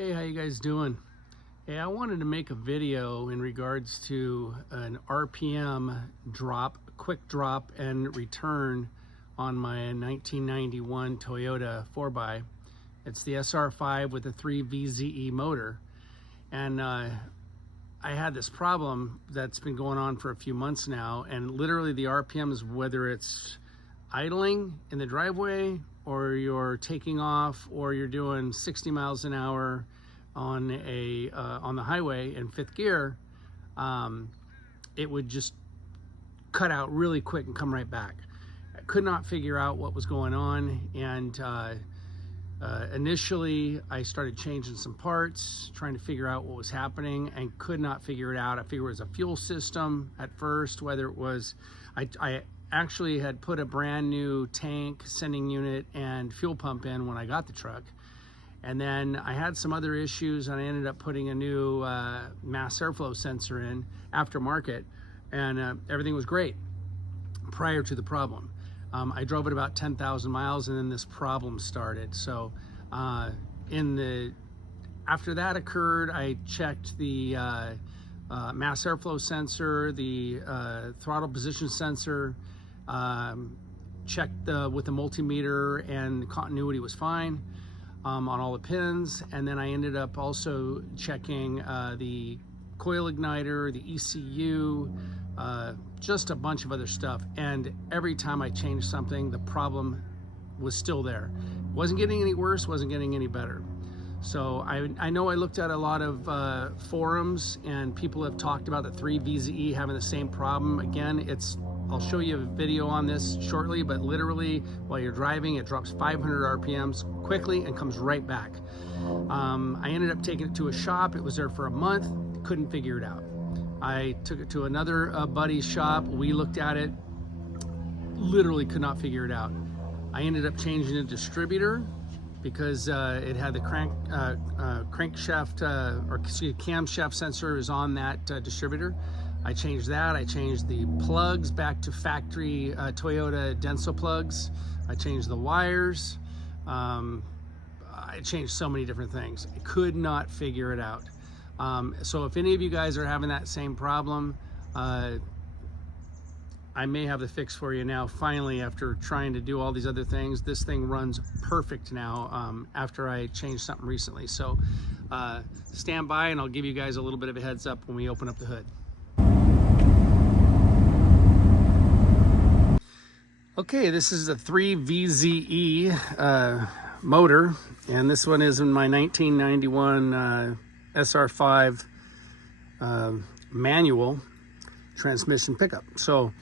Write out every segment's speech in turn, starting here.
Hey, how you guys doing? Hey, I wanted to make a video in regards to an RPM drop, quick drop and return on my 1991 Toyota 4x. It's the SR5 with a 3 VZE motor. And I had this problem that's been going on for a few months now, and literally the RPMs, whether it's idling in the driveway or you're taking off or you're doing 60 miles an hour on the highway in fifth gear, it would just cut out really quick and come right back. I could not figure out what was going on, and initially I started changing some parts, trying to figure out what was happening, and could not figure it out. I figured it was a fuel system at first, whether it was, I actually had put a brand new tank, sending unit, and fuel pump in when I got the truck. And then I had some other issues, and I ended up putting a new mass airflow sensor in aftermarket, and everything was great prior to the problem. I drove it about 10,000 miles, and then this problem started. So after that occurred, I checked the mass airflow sensor, the throttle position sensor, checked with the multimeter, and the continuity was fine on all the pins. And then I ended up also checking the coil igniter, the ECU, just a bunch of other stuff. And every time I changed something, the problem was still there. Wasn't getting any worse, wasn't getting any better. So I know I looked at a lot of forums, and people have talked about the 3 VZE having the same problem. Again, I'll show you a video on this shortly, but literally while you're driving, it drops 500 RPMs quickly and comes right back. I ended up taking it to a shop. It was there for a month, couldn't figure it out. I took it to another buddy's shop. We looked at it, literally could not figure it out. I ended up changing the distributor because it had the crankshaft, camshaft sensor is on that distributor. I changed that. I changed the plugs back to factory Toyota Denso plugs. I changed the wires. I changed so many different things. I could not figure it out. So if any of you guys are having that same problem, I may have the fix for you now. Finally, after trying to do all these other things, this thing runs perfect now after I changed something recently. So stand by, and I'll give you guys a little bit of a heads up when we open up the hood. Okay, this is a 3 VZE motor, and this one is in my 1991 SR5 manual transmission pickup. So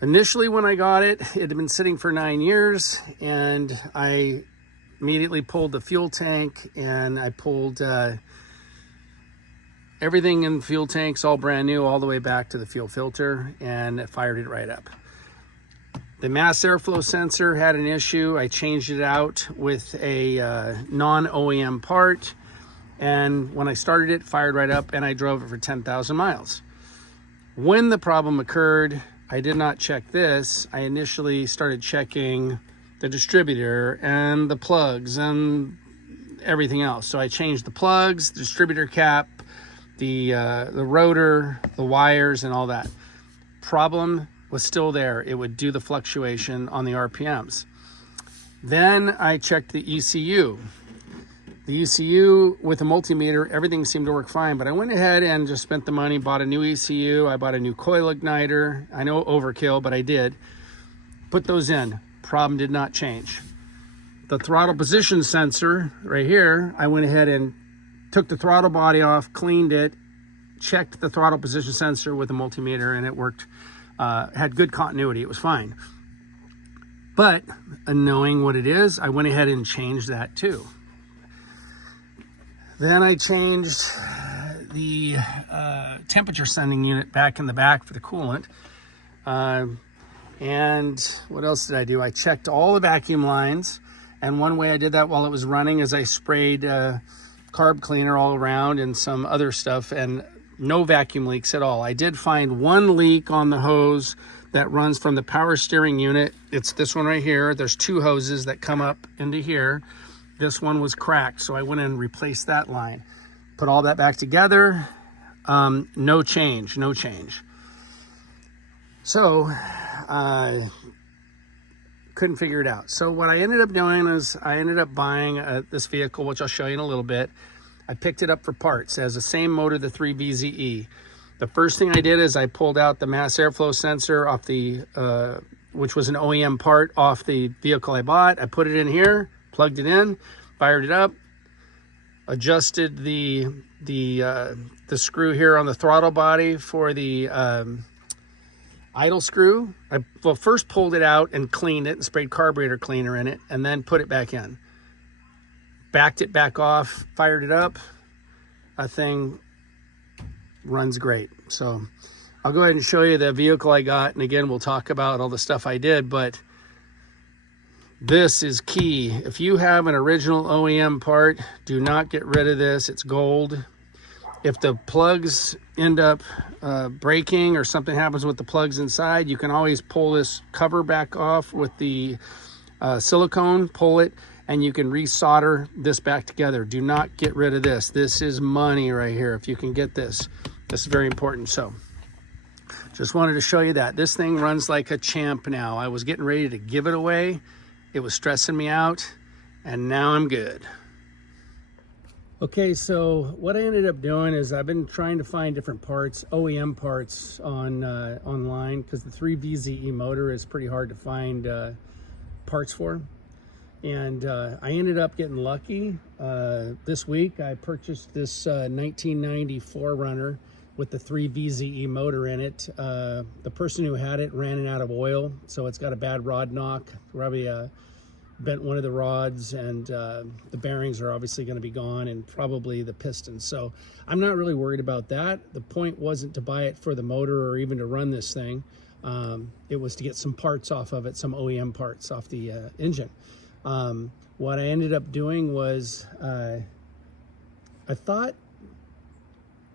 initially when I got it, it had been sitting for 9 years, and I immediately pulled the fuel tank, and I pulled everything in the fuel tanks, all brand new, all the way back to the fuel filter, and it fired it right up. The mass airflow sensor had an issue. I changed it out with a non-OEM part, and when I started it, fired right up, and I drove it for 10,000 miles. When the problem occurred, I did not check this. I initially started checking the distributor and the plugs and everything else. So I changed the plugs, the distributor cap, the rotor, the wires, and all that. Problem was still there. It would do the fluctuation on the RPMs. Then I checked the ECU. The ECU with the multimeter, everything seemed to work fine, but I went ahead and just spent the money, bought a new ECU. I bought a new coil igniter. I know overkill, but I did. Put those in. Problem did not change. The throttle position sensor right here, I went ahead and took the throttle body off, cleaned it, checked the throttle position sensor with the multimeter, and it worked. Had good continuity. It was fine. But knowing what it is, I went ahead and changed that too. Then I changed the temperature sending unit back in the back for the coolant. And what else did I do? I checked all the vacuum lines. And one way I did that while it was running is I sprayed carb cleaner all around and some other stuff, and no vacuum leaks at all. I did find one leak on the hose that runs from the power steering unit. It's this one right here. There's two hoses that come up into here. this one was cracked, so I went in and replaced that line. Put all that back together. No change. So couldn't figure it out. So what I ended up doing is I ended up buying this vehicle, which I'll show you in a little bit. I picked it up for parts. It has the same motor, the 3VZE. The first thing I did is I pulled out the mass airflow sensor off the, which was an OEM part off the vehicle I bought. I put it in here, plugged it in, fired it up, adjusted the screw here on the throttle body for the idle screw. I first pulled it out and cleaned it and sprayed carburetor cleaner in it, and then put it back in. Backed it back off, fired it up. That thing runs great. So I'll go ahead and show you the vehicle I got, and again we'll talk about all the stuff I did, but this is key. If you have an original OEM part, do not get rid of this. It's gold. If the plugs end up breaking or something happens with the plugs inside, you can always pull this cover back off with the silicone, pull it, and you can resolder this back together. Do not get rid of this. This is money right here. If you can get this, this is very important. So just wanted to show you that. This thing runs like a champ now. I was getting ready to give it away. It was stressing me out, and now I'm good. Okay, so what I ended up doing is I've been trying to find different parts, OEM parts online, because the 3VZE motor is pretty hard to find parts for. And I ended up getting lucky. This week I purchased this 1990 4Runner with the 3VZE motor in it. The person who had it ran it out of oil, so it's got a bad rod knock. Probably bent one of the rods, and the bearings are obviously going to be gone, and probably the pistons. So I'm not really worried about that. The point wasn't to buy it for the motor or even to run this thing. It was to get some parts off of it, some OEM parts off the engine. What I ended up doing was I thought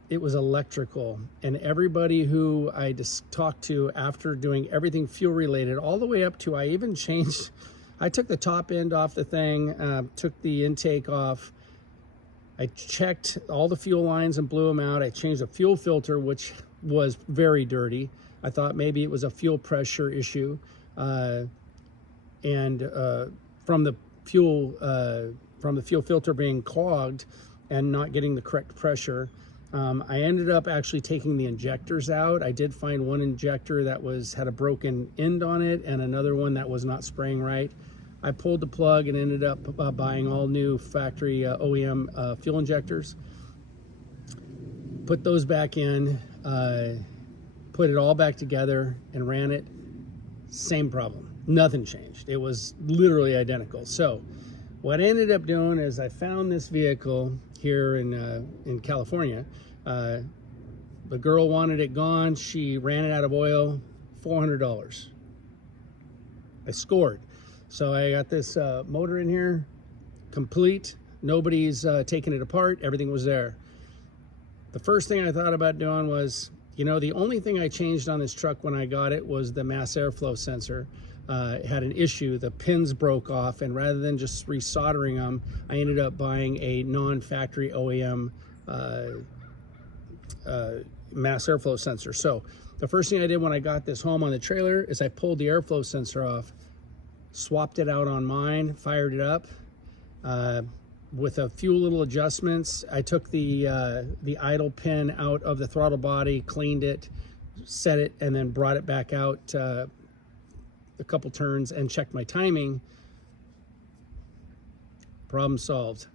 it was electrical, and everybody who I just talked to after doing everything fuel related, all the way up to I took the top end off the thing, took the intake off. I checked all the fuel lines and blew them out. I changed the fuel filter, which was very dirty. I thought maybe it was a fuel pressure issue. From the fuel filter being clogged and not getting the correct pressure, I ended up actually taking the injectors out. I did find one injector that had a broken end on it, and another one that was not spraying right. I pulled the plug and ended up buying all new factory OEM fuel injectors. Put those back in, put it all back together and ran it. Same problem, nothing changed. It was literally identical. So what I ended up doing is I found this vehicle here in California. The girl wanted it gone. She ran it out of oil, $400. I scored. So I got this motor in here, complete. Nobody's taken it apart. Everything was there. The first thing I thought about doing was, the only thing I changed on this truck when I got it was the mass airflow sensor. It had an issue. The pins broke off, and rather than just resoldering them, I ended up buying a non-factory OEM mass airflow sensor. So the first thing I did when I got this home on the trailer is I pulled the airflow sensor off, swapped it out on mine, fired it up with a few little adjustments. I took the idle pin out of the throttle body, cleaned it, set it, and then brought it back out a couple turns and checked my timing. Problem solved.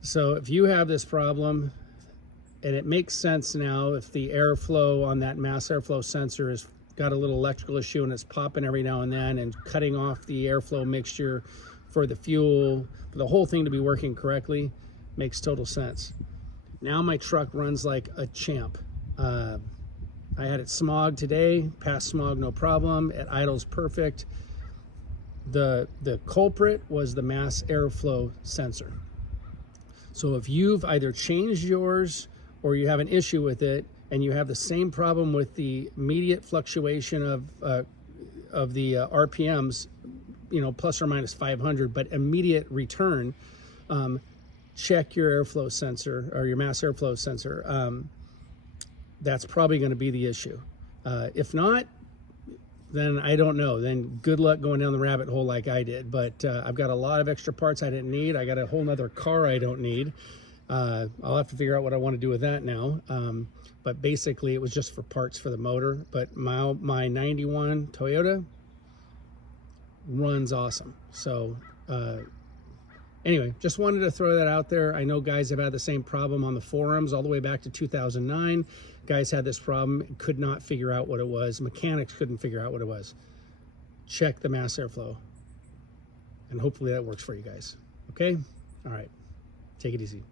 So if you have this problem, and it makes sense now, if the airflow on that mass airflow sensor has got a little electrical issue and it's popping every now and then and cutting off the airflow mixture for the fuel, for the whole thing to be working correctly, makes total sense. Now my truck runs like a champ. I had it smog today, passed smog no problem, it idles perfect. The culprit was the mass airflow sensor. So if you've either changed yours or you have an issue with it, and you have the same problem with the immediate fluctuation of the RPMs you know, plus or minus 500, but immediate return, check your airflow sensor or your mass airflow sensor. That's probably going to be the issue. If not, then I don't know. Then good luck going down the rabbit hole like I did. But I've got a lot of extra parts I didn't need. I got a whole nother car I don't need. I'll have to figure out what I want to do with that now. But basically it was just for parts for the motor. But my 91 Toyota runs awesome. So anyway, just wanted to throw that out there. I know guys have had the same problem on the forums all the way back to 2009. Guys had this problem, could not figure out what it was. Mechanics couldn't figure out what it was. Check the mass airflow. And hopefully that works for you guys. Okay? All right. Take it easy.